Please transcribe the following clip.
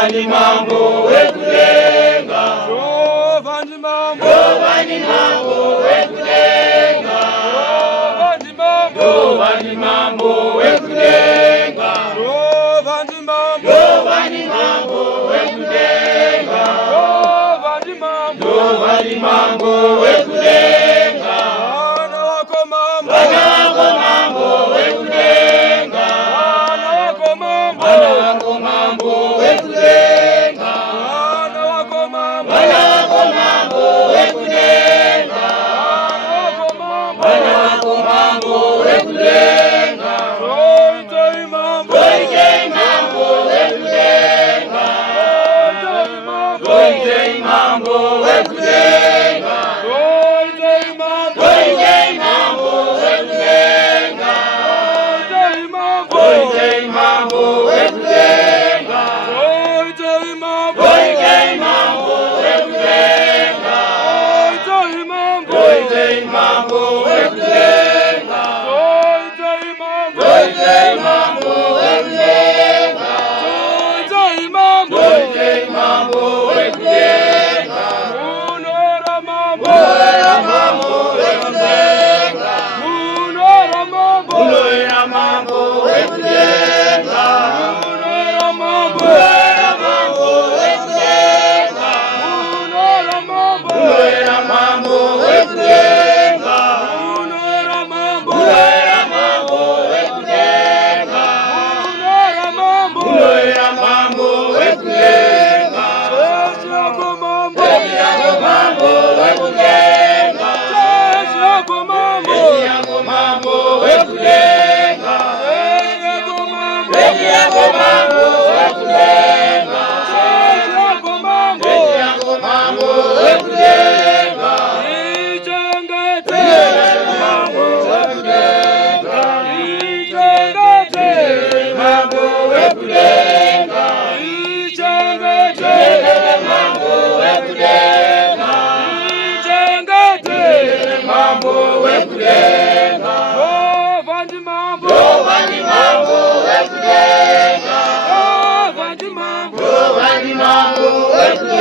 vani mambo wekudenga, vani mambo, vani mambo wekudenga, vani mambo, vani mambo wekudenga, vani mambo, vani mambo wekudenga, vani mambo, vani mambo wekudenga, wana wako mambo, wana wako mambo wekudenga, wana wako mambo, wana wako mambo wekudenga, wana wako mambo, wana wako mambo wekudenga, wana wako mambo, wana wako mambo wekudenga, toitoi mambo, toitei mambo wekudenga, toitei mambo wekudenga, toitoi mambo, toitei mambo wekudenga, toitoi mambo, toitei mambo wekudenga, toitoi mambo, toitei mambo wekudenga, toitoi mambo, toitei mambo wekudenga, toitoi mambo, toitei mambo wekudenga, toitoi mambo, toitei mambo wekudenga, munora mambo, unoera mambo wekudenga, munora mambo, unoera mambo wekudenga, munora mambo, unoera mambo wekudenga, munora mambo, unoera mambo wekudenga, munora mambo, unoera mambo wekudenga, munora mambo, unoera mambo wekudenga, Yesu yako mambo, Yesu yako mambo wekudenga, Yesu yako mambo, Yesu yako mambo wekudenga, Yesu yako mambo, Yesu yako mambo wekudenga, Yesu yako mambo, Yesu yako mambo wekudenga, ichengete, Yesu yako mambo wekudenga, ichengete, mambo wekudenga, ichengete, mambo wekudenga, ichengete, mambo wekudenga, vandi mambo, vani mambo wekudenga, vandi mambo, vani mambo wekudenga.